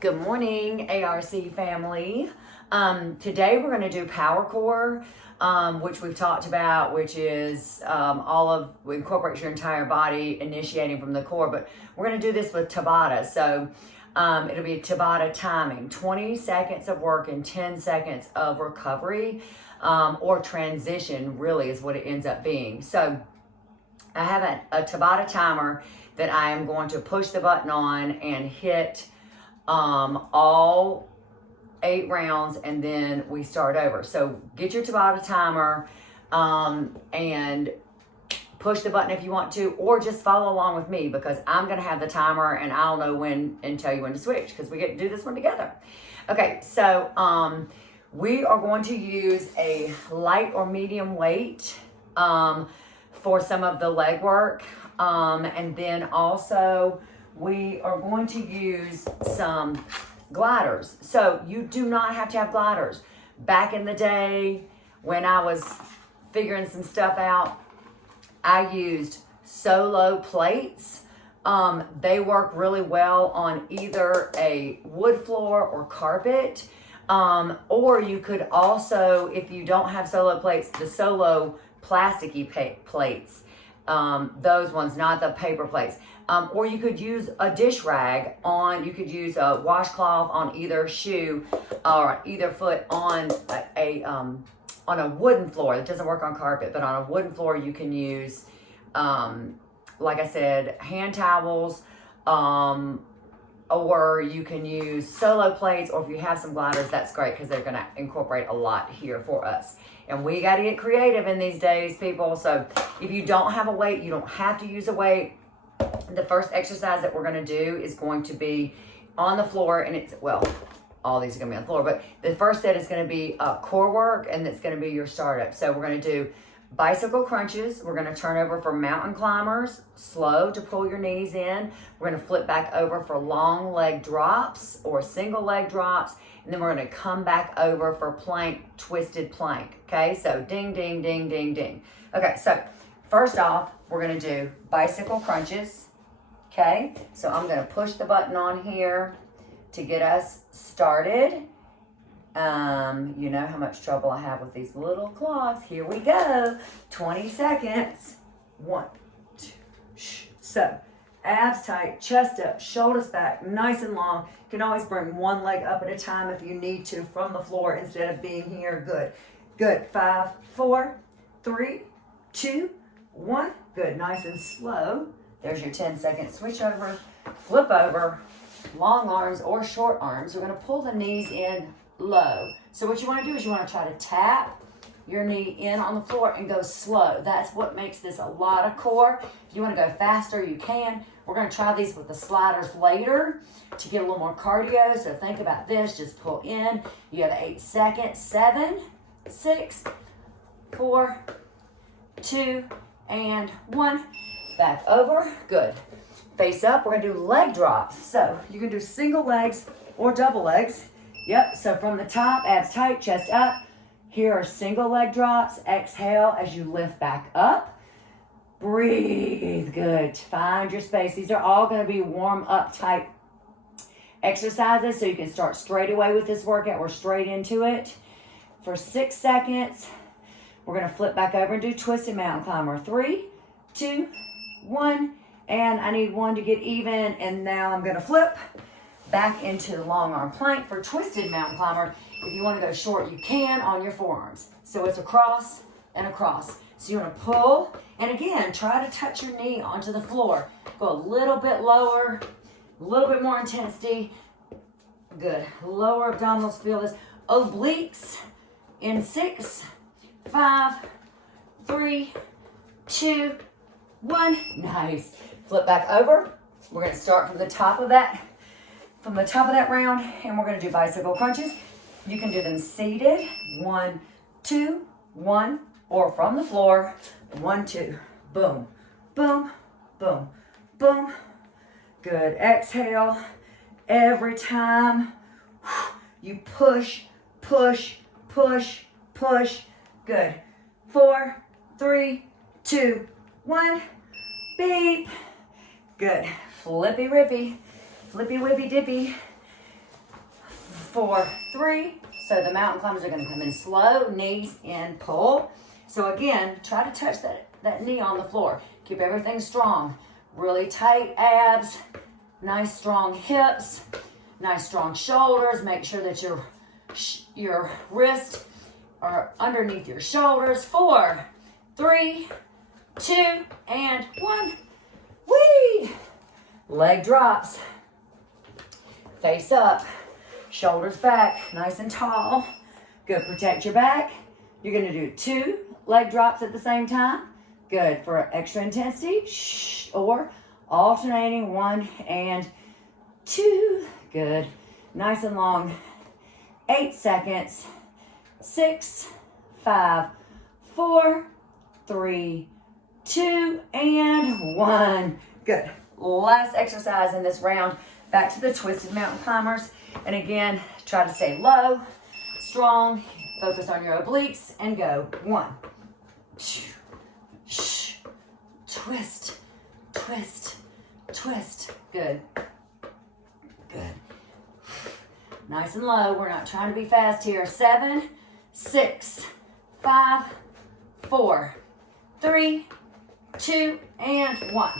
Good morning, ARC family. Today we're going to do Powercore, which we've talked about, which is incorporates your entire body, initiating from the core. But we're going to do this with Tabata. So it'll be Tabata timing, 20 seconds of work and 10 seconds of recovery, or transition, really is what it ends up being. So I have a Tabata timer that I am going to push the button on and hit all 8 rounds, and then we start over. So get your Tabata timer and push the button if you want to, or just follow along with me, because I'm going to have the timer and I'll know when and tell you when to switch, because we get to do this one together. Okay, so we are going to use a light or medium weight for some of the leg work, and then also we are going to use some gliders. So you do not have to have gliders. Back in the day when I was figuring some stuff out, I used solo plates. They work really well on either a wood floor or carpet. Or you could also, if you don't have solo plates, the solo plasticky plates, those ones, not the paper plates. Or you could use a dish rag you could use a washcloth on either shoe or either foot on a wooden floor. It doesn't work on carpet, but on a wooden floor you can use, like I said, hand towels, or you can use solo plates, or if you have some gliders, that's great, because they're going to incorporate a lot here for us. And we got to get creative in these days, people. So if you don't have a weight, you don't have to use a weight. The first exercise that we're going to do is going to be on the floor, and all these are going to be on the floor, but the first set is going to be core work, and it's going to be your startup. So we're going to do bicycle crunches. We're going to turn over for mountain climbers, slow to pull your knees in. We're going to flip back over for long leg drops or single leg drops. And then we're going to come back over for plank, twisted plank. Okay, so ding, ding, ding, ding, ding. Okay, so first off, we're going to do bicycle crunches. Okay, so I'm going to push the button on here to get us started. You know how much trouble I have with these little clogs. Here we go. 20 seconds. 1, 2, so abs tight, chest up, shoulders back, nice and long. You can always bring one leg up at a time if you need to from the floor instead of being here. Good. Good. 5, 4, 3, 2, 1. Good. Nice and slow. There's your 10-second switch over. Flip over. Long arms or short arms. We're going to pull the knees in low. So what you want to do is you want to try to tap your knee in on the floor and go slow. That's what makes this a lot of core. If you want to go faster, you can. We're going to try these with the sliders later to get a little more cardio. So think about this. Just pull in. You have 8 seconds. 7, 6, 4, 2, and 1. Back over. Good. Face up. We're going to do leg drops. So you can do single legs or double legs. Yep, so from the top, abs tight, chest up. Here are single leg drops. Exhale as you lift back up. Breathe, good. Find your space. These are all going to be warm up type exercises, so you can start straight away with this workout. We're straight into it. For 6 seconds, we're going to flip back over and do twisted mountain climber. 3, 2, 1, and I need 1 to get even, and now I'm going to flip back into the long arm plank for twisted mountain climber. If you want to go short, you can on your forearms. So it's across and across. So you want to pull, and again, try to touch your knee onto the floor. Go a little bit lower, a little bit more intensity. Good. Lower abdominals, feel this. Obliques in 6, 5, 3, 2, 1. Nice. Flip back over. We're going to start from the top of that round, and we're going to do bicycle crunches. You can do them seated, 1, 2, 1, or from the floor, 1, 2, boom, boom, boom, boom. Good. Exhale. Every time you push, push, push, push. Good. 4, 3, 2, 1. Beep. Good. Flippy rippy. Flippy whippy dippy. 4, 3. So the mountain climbers are going to come in slow, knees in, pull. So again, try to touch that knee on the floor. Keep everything strong. Really tight abs, nice strong hips, nice strong shoulders. Make sure that your wrists are underneath your shoulders. 4, 3, 2, and 1. Whee! Leg drops. Face up. Shoulders back, nice and tall. Good, protect your back. You're gonna do 2 leg drops at the same time. Good, for extra intensity, or alternating 1 and 2. Good, nice and long. 8 seconds. 6, 5, 4, 3, 2, and 1. Good, last exercise in this round. Back to the twisted mountain climbers. And again, try to stay low, strong, focus on your obliques, and go. 1, 2, twist, twist, twist. Good. Good. Nice and low. We're not trying to be fast here. 7, 6, 5, 4, 3, 2, and 1.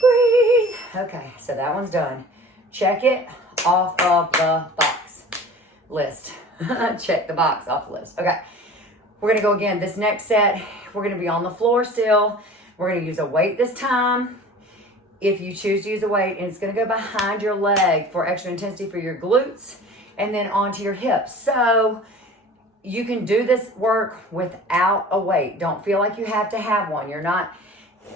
Breathe. Okay, so that one's done. Check it off of the box list. Check the box off the list. Okay, we're gonna go again. This next set, we're gonna be on the floor still. We're gonna use a weight this time. If you choose to use a weight, and it's gonna go behind your leg for extra intensity for your glutes and then onto your hips. So you can do this work without a weight. Don't feel like you have to have one. You're not,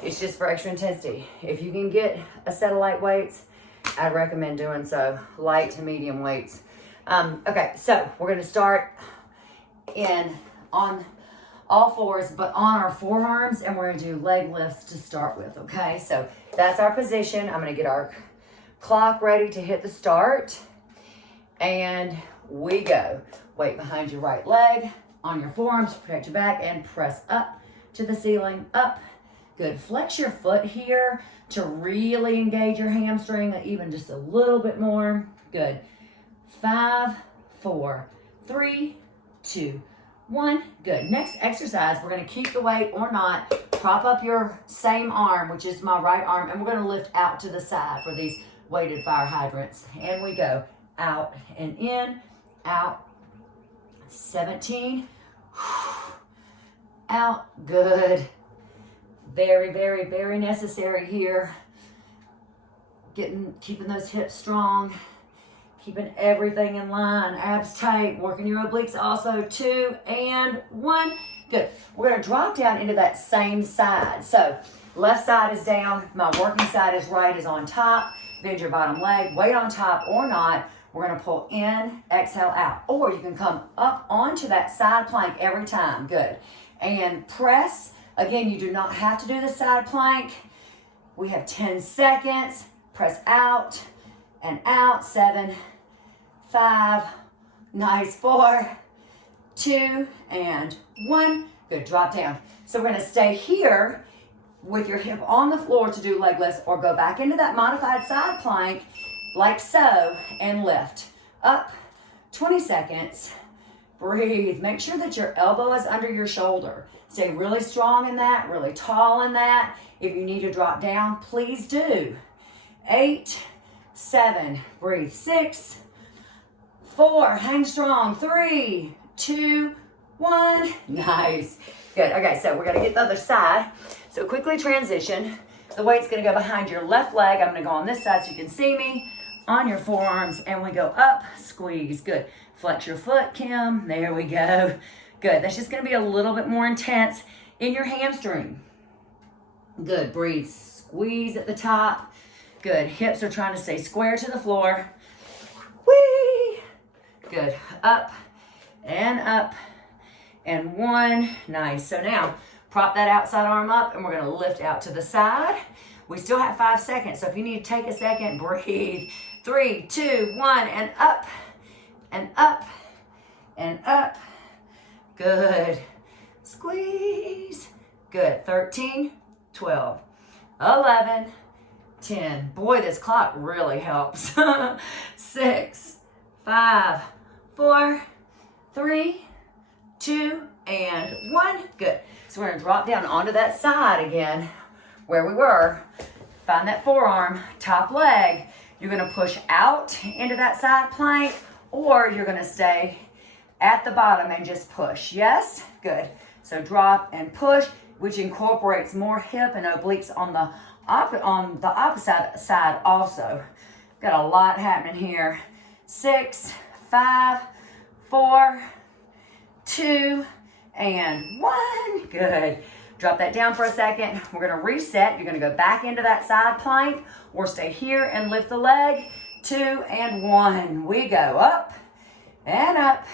it's just for extra intensity. If you can get a set of light weights, I'd recommend doing so. Light to medium weights. Okay, so we're gonna start on all fours, but on our forearms, and we're gonna do leg lifts to start with, okay? So that's our position. I'm gonna get our clock ready to hit the start, and we go. Weight behind your right leg, on your forearms, protect your back, and press up to the ceiling, up. Good, flex your foot here to really engage your hamstring, even just a little bit more. Good, 5, 4, 3, 2, 1. Good, next exercise, we're gonna keep the weight or not, prop up your same arm, which is my right arm, and we're gonna lift out to the side for these weighted fire hydrants. And we go out and in, out, 17, out, good. Very, very, very necessary here. Keeping those hips strong, keeping everything in line, abs tight, working your obliques also. 2 and 1. Good. We're gonna drop down into that same side. So left side is down, my working side is right, is on top. Bend your bottom leg, weight on top or not. We're gonna pull in, exhale out. Or you can come up onto that side plank every time. Good. And press. Again, you do not have to do the side plank. We have 10 seconds. Press out and out. 7, 5, nice, 4, 2, and 1. Good, drop down. So we're gonna stay here with your hip on the floor to do leg lifts, or go back into that modified side plank like so and lift. Up, 20 seconds. Breathe. Make sure that your elbow is under your shoulder. Stay really strong in that, really tall in that. If you need to drop down, please do. 8, 7, breathe. 6, 4, hang strong. 3, 2, 1. Nice. Good. Okay, so we're going to get the other side. So quickly transition. The weight's going to go behind your left leg. I'm going to go on this side so you can see me. On your forearms, and we go up, squeeze. Good. Flex your foot, Kim. There we go. Good. That's just going to be a little bit more intense in your hamstring. Good. Breathe. Squeeze at the top. Good. Hips are trying to stay square to the floor. Whee! Good. Up and 1. Nice. So now prop that outside arm up, and we're going to lift out to the side. We still have 5 seconds, so if you need to take a second, breathe. 3, 2, 1, and up and up and up. Good. Squeeze. Good. 13, 12, 11, 10. Boy, this clock really helps. 6, 5, 4, 3, 2, and 1. Good. So we're gonna drop down onto that side again where we were. Find that forearm, top leg. You're gonna push out into that side plank, or you're gonna stay at the bottom and just push. Yes? Good. So drop and push, which incorporates more hip and obliques on the opposite side also. Got a lot happening here. 6, 5, 4, 2, and 1. Good. Drop that down for a second. We're gonna reset. You're gonna go back into that side plank or stay here and lift the leg. 2 and 1. We go up and up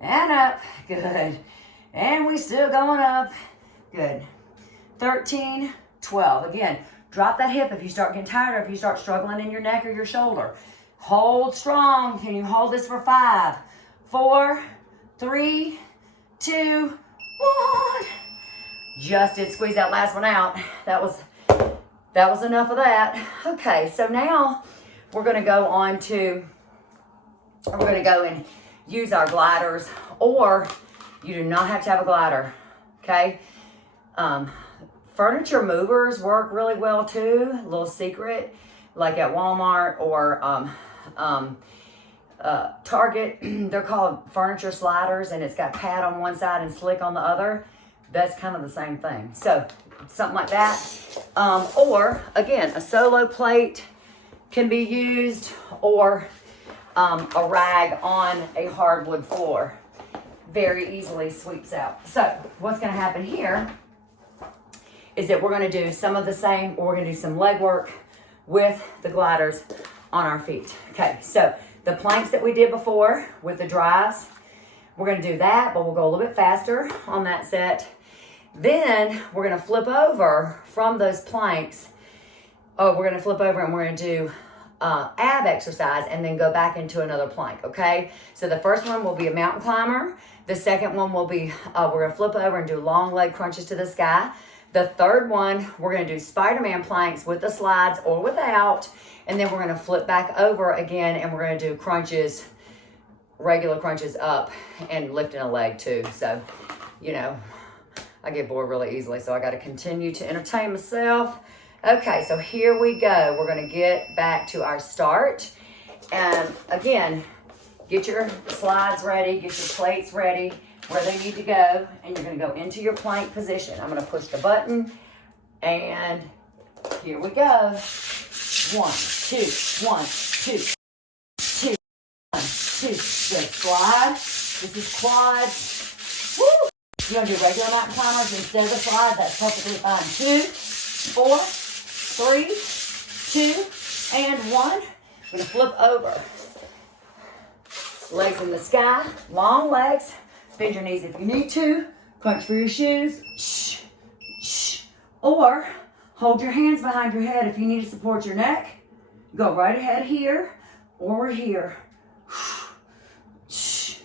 and up. Good. And we still going up. Good. 13, 12. Again, drop that hip if you start getting tired or if you start struggling in your neck or your shoulder. Hold strong. Can you hold this for 5, 4, 3, 2, 1. Just did squeeze that last one out. That was enough of that. Okay, so now we're gonna go and use our gliders, or you do not have to have a glider, okay? Furniture movers work really well too. A little secret, like at Walmart or Target, they're called furniture sliders, and it's got pad on one side and slick on the other. That's kind of the same thing. So something like that. Or again, a solo plate can be used, or a rag on a hardwood floor. Very easily sweeps out. So what's gonna happen here is that we're gonna do some of the same, or we're gonna do some leg work with the gliders on our feet. Okay, so the planks that we did before with the drives, we're gonna do that, but we'll go a little bit faster on that set. Then we're gonna flip over from those planks. We're gonna flip over and we're gonna do ab exercise and then go back into another plank, okay? So the first one will be a mountain climber. The second one will be, we're gonna flip over and do long leg crunches to the sky. The third one, we're gonna do Spider-Man planks with the slides or without. And then we're gonna flip back over again and we're gonna do crunches, regular crunches up and lifting a leg too. So, you know, I get bored really easily, so I gotta continue to entertain myself. Okay, so here we go. We're gonna get back to our start. And again, get your slides ready, get your plates ready where they need to go, and you're gonna go into your plank position. I'm gonna push the button, and here we go. 1, 2, 1, 2, 2, 1, 2. Good. Slide. This is quads. Woo! You're gonna do regular mountain climbers instead of the slide. That's perfectly fine. 2, 4, 3, 2, and 1. We're gonna flip over. Legs in the sky, long legs. Bend your knees if you need to. Crunch for your shoes. Shh, shh. Or hold your hands behind your head if you need to support your neck. Go right ahead here, or here. Shh,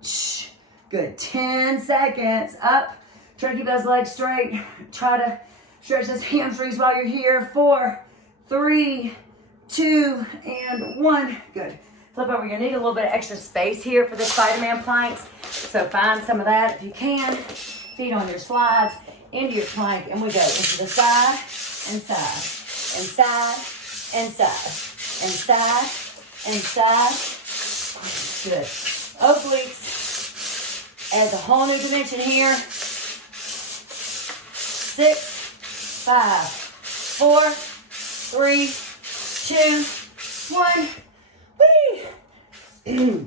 shh. Good. 10 seconds. Up. Try to keep those legs straight. Try to stretch those hamstrings while you're here. 4, 3, 2, and 1. Good. Flip over. You're gonna need a little bit of extra space here for the Spider-Man planks. So find some of that if you can. Feet on your slides, into your plank, and we go into the side and side, and side, and side, and side, and side. Good. Obliques adds a whole new dimension here. 6, 5, 4, 3, 2, 1. Whee!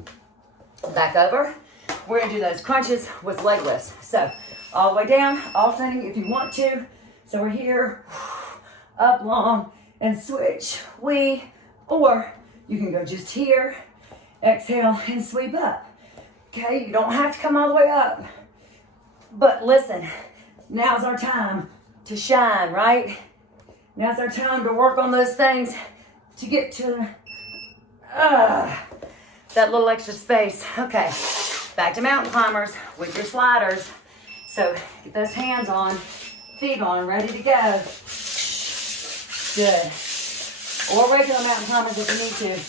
Back over. We're gonna do those crunches with leg lifts. So all the way down, alternating if you want to. So we're here, up long, and switch. Or you can go just here, exhale, and sweep up. Okay, you don't have to come all the way up. But listen, now's our time to shine, right? Now's our time to work on those things to get to that little extra space. Okay, back to mountain climbers with your sliders. So get those hands on, feet on, ready to go. Good. Or regular mountain climbers if you need to.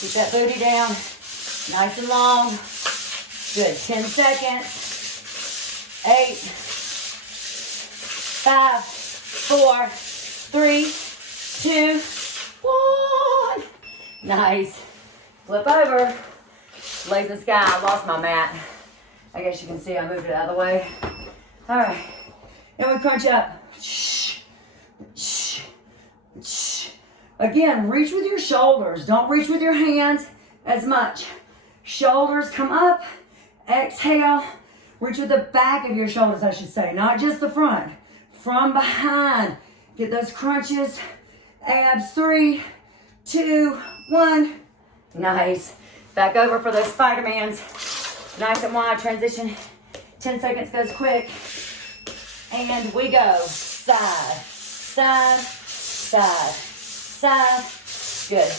Keep that booty down. Nice and long. Good. 10 seconds. 8, 5, 4, 3, 2, 1. Nice. Flip over. Legs in the sky. I lost my mat. I guess you can see I moved it out of the way. All right. And we crunch up. Again, reach with your shoulders. Don't reach with your hands as much. Shoulders come up. Exhale. Reach with the back of your shoulders, I should say, not just the front. From behind. Get those crunches. Abs. 3, 2, 1. Nice. Back over for those Spider-Mans. Nice and wide transition. 10 seconds goes quick. And we go. Side, side, side, side. Good.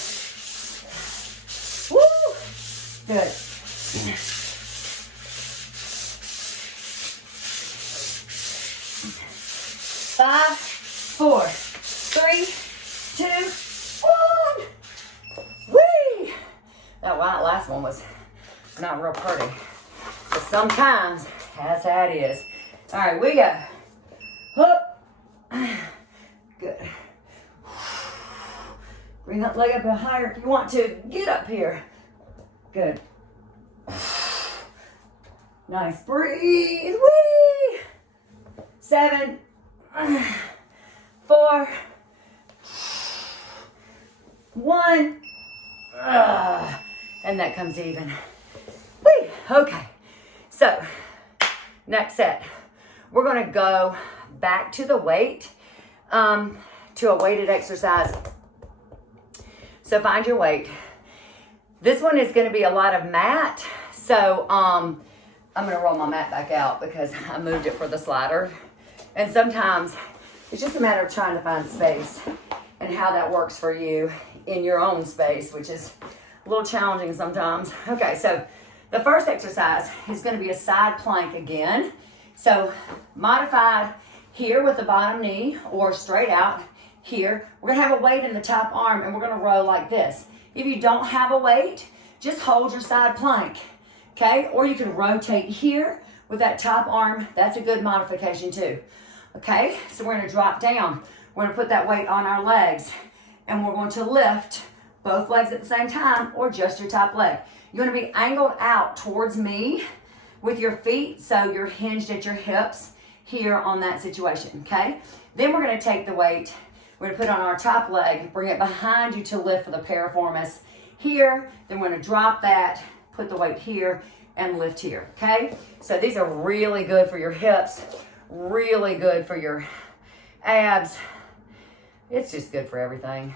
Woo! Good. 5, 4, 3, 2, 1. Whee! That last one was not real pretty. But sometimes that's how it is. All right, we go. Up. Good. Bring that leg up a bit higher if you want to. Get up here. Good. Nice. Breathe. Whee! 7, 4, 1. And that comes even. Whee! Okay. So, next set. We're going to go back to the weight, to a weighted exercise. So find your weight. This one is going to be a lot of mat. So I'm going to roll my mat back out because I moved it for the slider. And sometimes it's just a matter of trying to find space and how that works for you in your own space, which is a little challenging sometimes. Okay, so the first exercise is going to be a side plank again. So modified here with the bottom knee or straight out here. We're going to have a weight in the top arm and we're going to row like this. If you don't have a weight, just hold your side plank, okay? Or you can rotate here with that top arm. That's a good modification too, okay? So we're going to drop down. We're going to put that weight on our legs and we're going to lift both legs at the same time or just your top leg. You're going to be angled out towards me with your feet, so you're hinged at your hips here on that situation, okay? Then we're going to take the weight, we're going to put it on our top leg, bring it behind you to lift for the piriformis here. Then we're going to drop that, put the weight here, and lift here, okay? So these are really good for your hips, really good for your abs. It's just good for everything.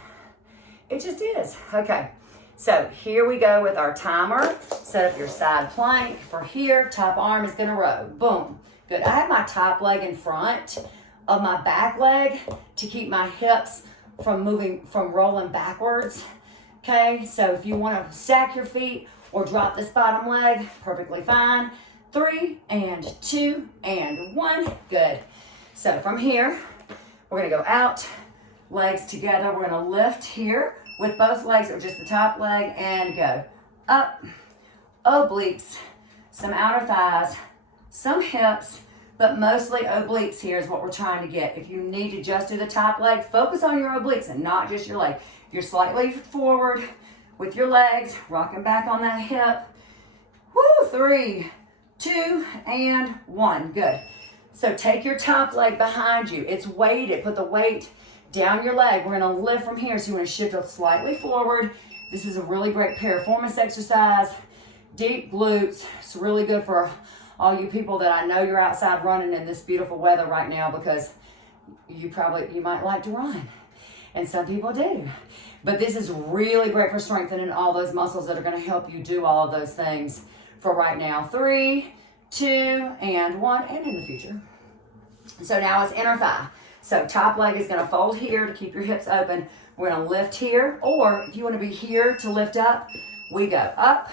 It just is. Okay, so here we go with our timer. Set up your side plank for here. Top arm is gonna row. Boom. Good. I have my top leg in front of my back leg to keep my hips from rolling backwards. Okay, so if you wanna stack your feet or drop this bottom leg, perfectly fine. 3 and 2 and 1. Good. So from here, we're gonna go out, legs together. We're gonna lift here with both legs or just the top leg and go up, obliques, some outer thighs, some hips, but mostly obliques here is what we're trying to get. If you need to just do the top leg, focus on your obliques and not just your leg. You're slightly forward with your legs, rocking back on that hip. Woo, 3, 2, and 1. Good. So take your top leg behind you. It's weighted. Put the weight down your leg. We're going to lift from here. So you want to shift it slightly forward. This is a really great piriformis exercise. Deep glutes. It's really good for all you people that I know you're outside running in this beautiful weather right now because you might like to run. And some people do. But this is really great for strengthening all those muscles that are going to help you do all of those things for right now. 3, 2, and 1, and in the future. So now it's inner thigh. So top leg is going to fold here to keep your hips open. We're going to lift here, or if you want to be here to lift up, we go up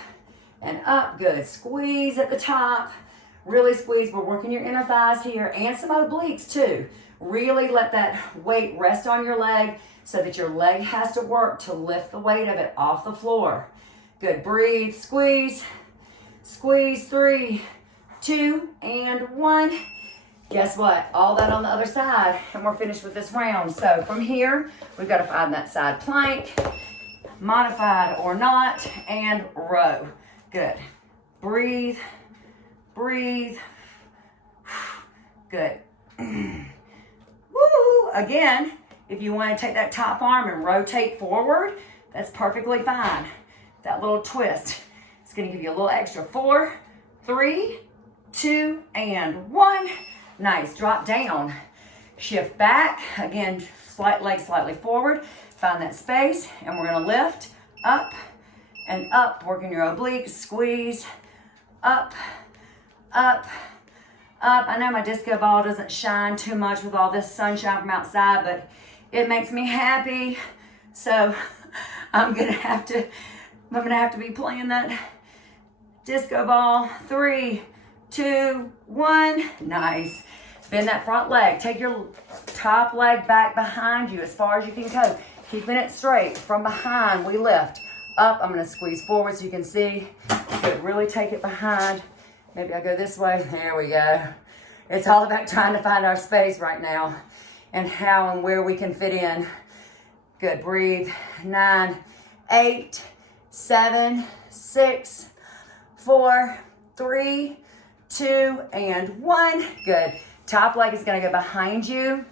and up. Good. Squeeze at the top. Really squeeze. We're working your inner thighs here and some obliques too. Really let that weight rest on your leg so that your leg has to work to lift the weight of it off the floor. Good, breathe, squeeze, squeeze, 3, 2, and 1. Guess what? All that on the other side, and we're finished with this round. So from here, we've got to find that side plank, modified or not, and row. Good. Breathe, breathe. Good. Woo! Again, if you want to take that top arm and rotate forward, that's perfectly fine. That little twist. It's going to give you a little extra. 4, 3, 2, and 1. Nice. Drop down. Shift back. Again, leg slightly forward. Find that space, and we're going to lift up and up. Working your obliques. Squeeze. Up, up, up. I know my disco ball doesn't shine too much with all this sunshine from outside, but it makes me happy. So I'm gonna have to be playing that disco ball. 3, 2, 1. Nice. Bend that front leg. Take your top leg back behind you as far as you can go. Keeping it straight. From behind, we lift. Up, I'm gonna squeeze forward so you can see. Good, really take it behind. Maybe I go this way. There we go. It's all about trying to find our space right now and how and where we can fit in. Good, breathe. 9, 8, 7, 6, 4, 3, 2, and 1. Good. Top leg is gonna go behind you.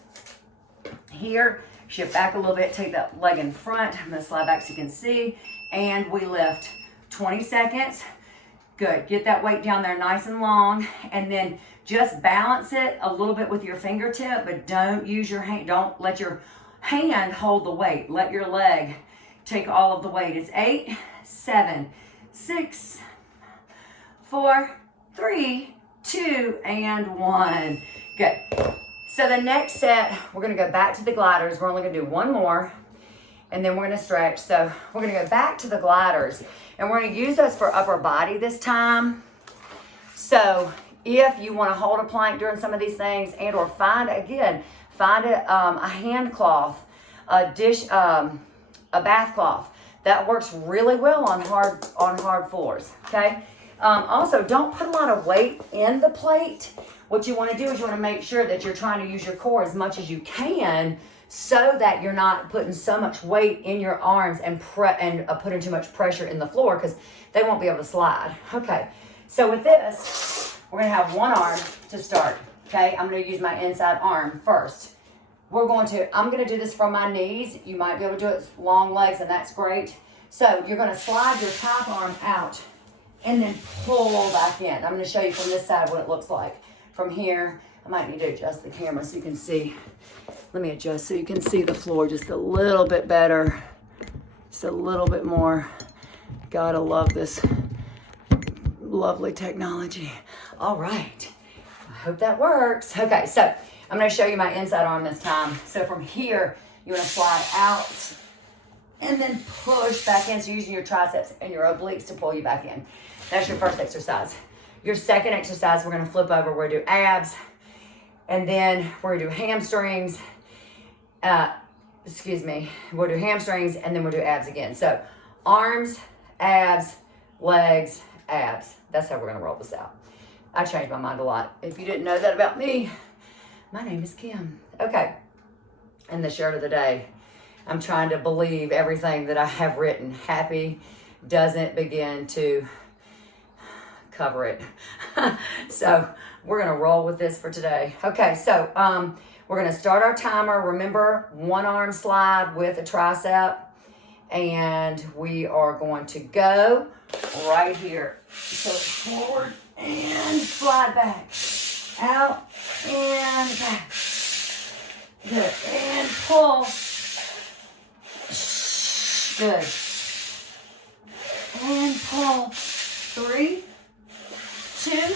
Here, shift back a little bit, take that leg in front. I'm gonna slide back so you can see. And we lift. 20 seconds. Good. Get that weight down there nice and long. And then just balance it a little bit with your fingertip, but don't use your hand. Don't let your hand hold the weight. Let your leg take all of the weight. It's 8, 7, 6, 4, 3, 2, and 1. Good. So the next set, we're going to go back to the gliders. We're only going to do one more. And then we're going to stretch. So we're going to go back to the gliders. And we're going to use those for upper body this time. So if you want to hold a plank during some of these things and or find a hand cloth, a bath cloth. That works really well on hard floors, okay? Also, don't put a lot of weight in the plate. What you want to do is you want to make sure that you're trying to use your core as much as you can so that you're not putting so much weight in your arms and putting too much pressure in the floor because they won't be able to slide. Okay, so with this, we're going to have one arm to start, okay? I'm going to use my inside arm first. I'm going to do this from my knees. You might be able to do it with long legs, and that's great. So you're going to slide your top arm out and then pull back in. I'm going to show you from this side what it looks like. From here, I might need to adjust the camera so you can see. Let me adjust so you can see the floor just a little bit better. Just a little bit more. Gotta love this lovely technology. All right, I hope that works. Okay, so I'm gonna show you my inside arm this time. So from here, you wanna slide out and then push back in. So using your triceps and your obliques to pull you back in. That's your first exercise. Your second exercise, we're gonna flip over. We're gonna do abs, and then we're gonna do hamstrings. We'll do hamstrings, and then we'll do abs again. So arms, abs, legs, abs. That's how we're gonna roll this out. I changed my mind a lot. If you didn't know that about me, my name is Kim. Okay, and the shirt of the day. I'm trying to believe everything that I have written. Happy doesn't begin to cover it. So we're gonna roll with this for today. Okay, so we're gonna start our timer. Remember, one arm slide with a tricep, and we are going to go right here. So forward and slide back, out and back. Good, and pull. Good. And pull. 3, 2,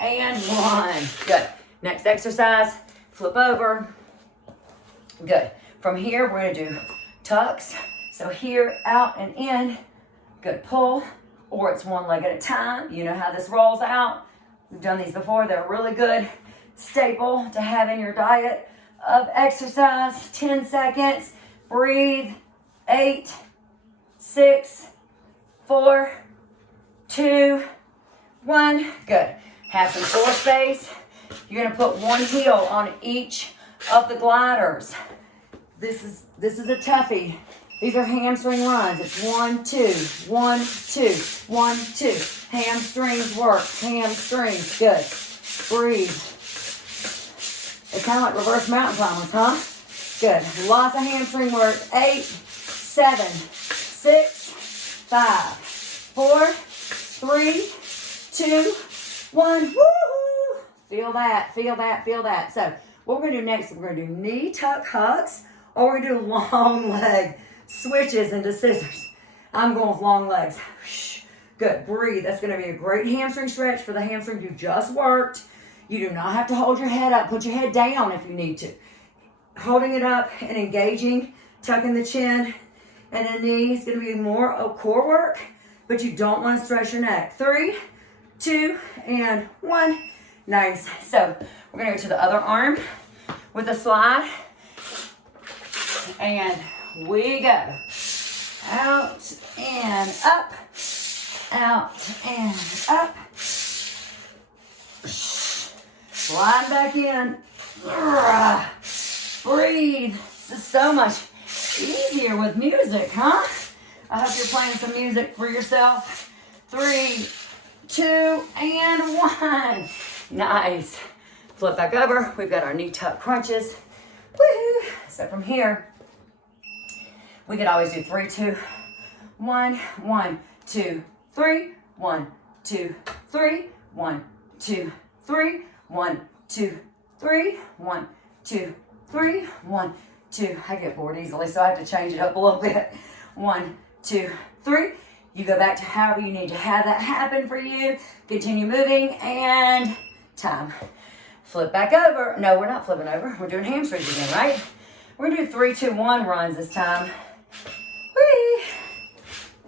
and 1. Good. Next exercise, flip over. Good. From here, we're going to do tucks. So here, out and in. Good. Pull, or it's one leg at a time. You know how this rolls out. We've done these before. They're a really good staple to have in your diet of exercise. 10 seconds. Breathe. 8, 6, 4, 2, 1. Good. Have some core space. You're going to put one heel on each of the gliders. This is a toughie. These are hamstring runs. It's 1, 2, 1, 2, 1, 2. Hamstrings work. Hamstrings. Good. Breathe. It's kind of like reverse mountain climbers, huh? Good. Lots of hamstring work. 8, 7, 6, 5, 4, 3, 2, 1. Woo-hoo! Feel that, feel that, feel that. So what we're going to do next is we're going to do knee tuck hugs, or we're going to do long leg switches into scissors. I'm going with long legs. Good. Breathe. That's going to be a great hamstring stretch for the hamstring you just worked. You do not have to hold your head up. Put your head down if you need to. Holding it up and engaging, tucking the chin and the knee is going to be more core work, but you don't want to stress your neck. 3, 2, and 1. Nice. So we're going to go to the other arm with a slide. And we go. Out and up. Out and up. Slide back in. Breathe. This is so much easier with music, huh? I hope you're playing some music for yourself. 3, 2, and 1. Nice. Flip back over. We've got our knee tuck crunches. Woo! So from here, we could always do 3, 2, 1, 1, 2, 3, 1, 2, 3, 1, 2, 3, 1, 2, 3, 1, 2, 3, 1, 2. I get bored easily, so I have to change it up a little bit. 1, 2, 3. You go back to however you need to have that happen for you. Continue moving, and time. Flip back over. No, we're not flipping over. We're doing hamstrings again, right? We're gonna do 3, 2, 1 runs this time. Whee!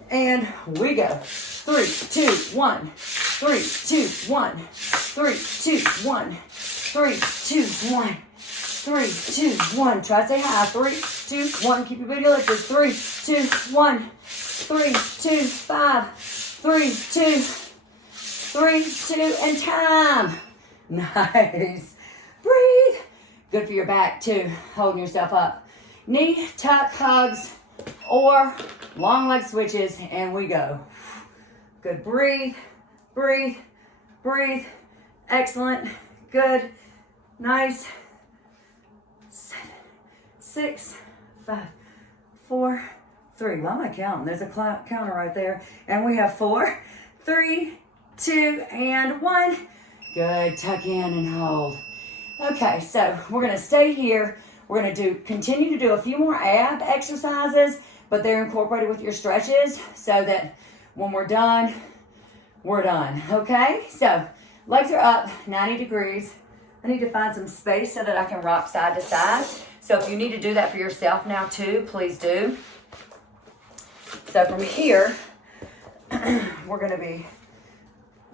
And we go. 3, 2, 1. 3, 2, 1. 3, 2, 1. 3, 2, 1. 3, 2, 1. Try to stay high. 3, 2, 1. Keep your booty lifted. 3, 2, 1. 3, 2, 5. 3, 2. 3, 2, and time. Nice. Breathe. Good for your back too. Holding yourself up. Knee tuck hugs or long leg switches, and we go. Good. Breathe. Breathe. Breathe. Excellent. Good. Nice. 7, 6, 5, 4, 3. Why am I counting? There's a counter right there. And we have 4, 3, 2, and 1. Good. Tuck in and hold. Okay, so we're going to stay here. We're going to continue to do a few more ab exercises, but they're incorporated with your stretches so that when we're done, we're done. Okay, so legs are up 90 degrees. I need to find some space so that I can rock side to side. So if you need to do that for yourself now too, please do. So from here, we're going to be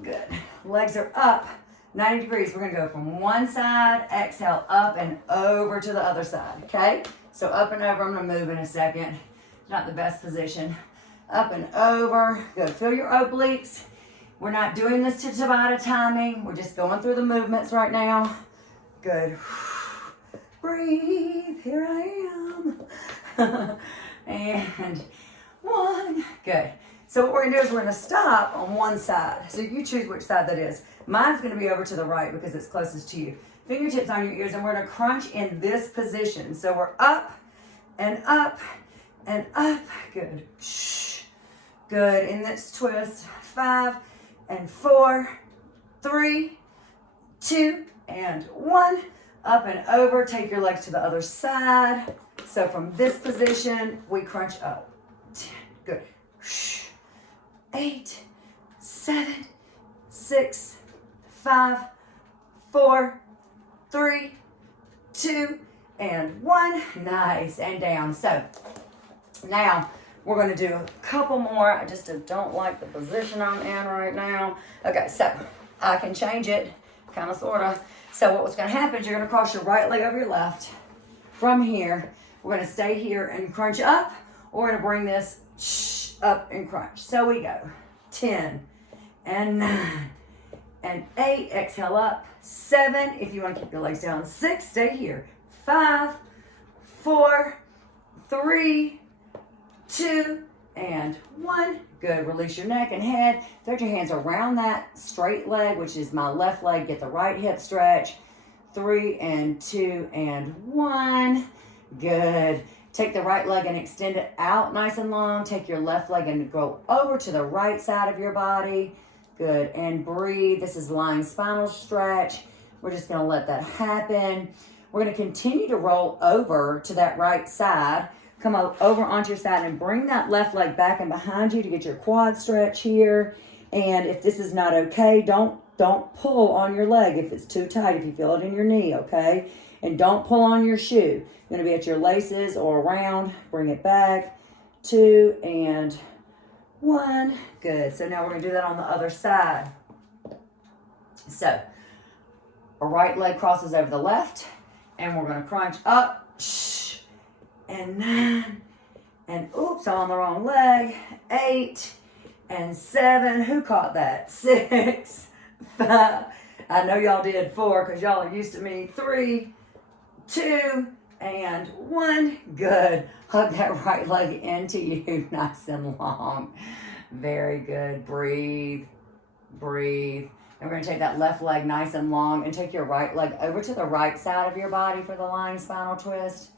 good. Legs are up 90 degrees. We're going to go from one side, exhale, up and over to the other side, okay? So up and over. I'm going to move in a second. It's not the best position. Up and over. Good. Feel your obliques. We're not doing this to Tabata timing. We're just going through the movements right now. Good. Breathe. Here I am. And 1. Good. So what we're going to do is we're going to stop on one side. So you choose which side that is. Mine's going to be over to the right because it's closest to you. Fingertips on your ears, and we're going to crunch in this position. So we're up and up and up. Good. Shh. Good. In this twist. 5 and 4, 3, 2, and 1. Up and over. Take your legs to the other side. So from this position, we crunch up. 10. Good. Shh. 8, 7, 6, 5, 4, 3, 2, and 1. Nice. And down. So now we're going to do a couple more. I just don't like the position I'm in right now. Okay, so I can change it, kind of, sort of. So what's going to happen is you're going to cross your right leg over your left. From here, we're going to stay here and crunch up. Or we're going to bring this up and crunch. So we go 10 and 9 and 8. Exhale up. 7, if you want to keep your legs down. 6, stay here. 5, 4, 3, 2, and 1. Good. Release your neck and head. Throw your hands around that straight leg, which is my left leg. Get the right hip stretch. 3 and 2 and 1. Good. Take the right leg and extend it out nice and long. Take your left leg and go over to the right side of your body. Good. And breathe. This is lying spinal stretch. We're just going to let that happen. We're going to continue to roll over to that right side. Come over onto your side and bring that left leg back and behind you to get your quad stretch here. And if this is not okay, don't pull on your leg if it's too tight, if you feel it in your knee, okay? And don't pull on your shoe. You're going to be at your laces or around. Bring it back. 2 and 1. Good. So now we're going to do that on the other side. So, our right leg crosses over the left, and we're going to crunch up. And 9, and oops, I'm on the wrong leg. 8 and 7. Who caught that? 6, 5. I know y'all did 4 because y'all are used to me. 3, 2, and 1. Good. Hug that right leg into you nice and long. Very good. Breathe. Breathe. And we're going to take that left leg nice and long and take your right leg over to the right side of your body for the lying spinal twist.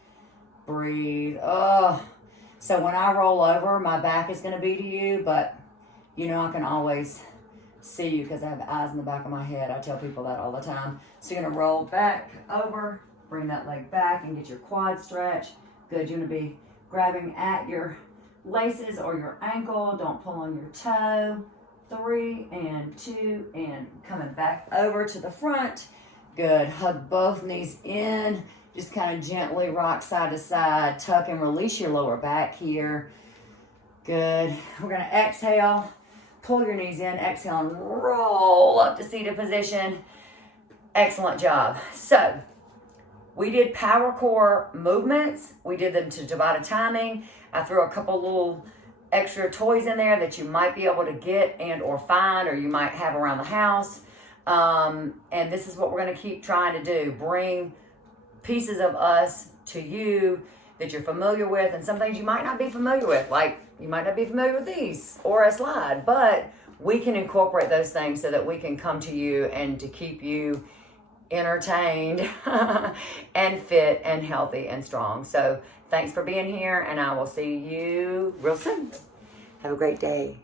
Breathe. Oh. So when I roll over, my back is going to be to you, but you know I can always see you because I have eyes in the back of my head. I tell people that all the time. So you're going to roll back over, bring that leg back and get your quad stretch. Good. You're going to be grabbing at your laces or your ankle. Don't pull on your toe. 3 and 2 and coming back over to the front. Good. Hug both knees in. Just kind of gently rock side to side. Tuck and release your lower back here. Good. We're going to exhale. Pull your knees in. Exhale and roll up to seated position. Excellent job. So, we did power core movements. We did them to Tabata timing. I threw a couple little extra toys in there that you might be able to get and or find or you might have around the house. And this is what we're going to keep trying to do. Bring pieces of us to you that you're familiar with, and some things you might not be familiar with, like you might not be familiar with these or a slide, but we can incorporate those things so that we can come to you and to keep you entertained and fit and healthy and strong. So thanks for being here, and I will see you real soon. Have a great day.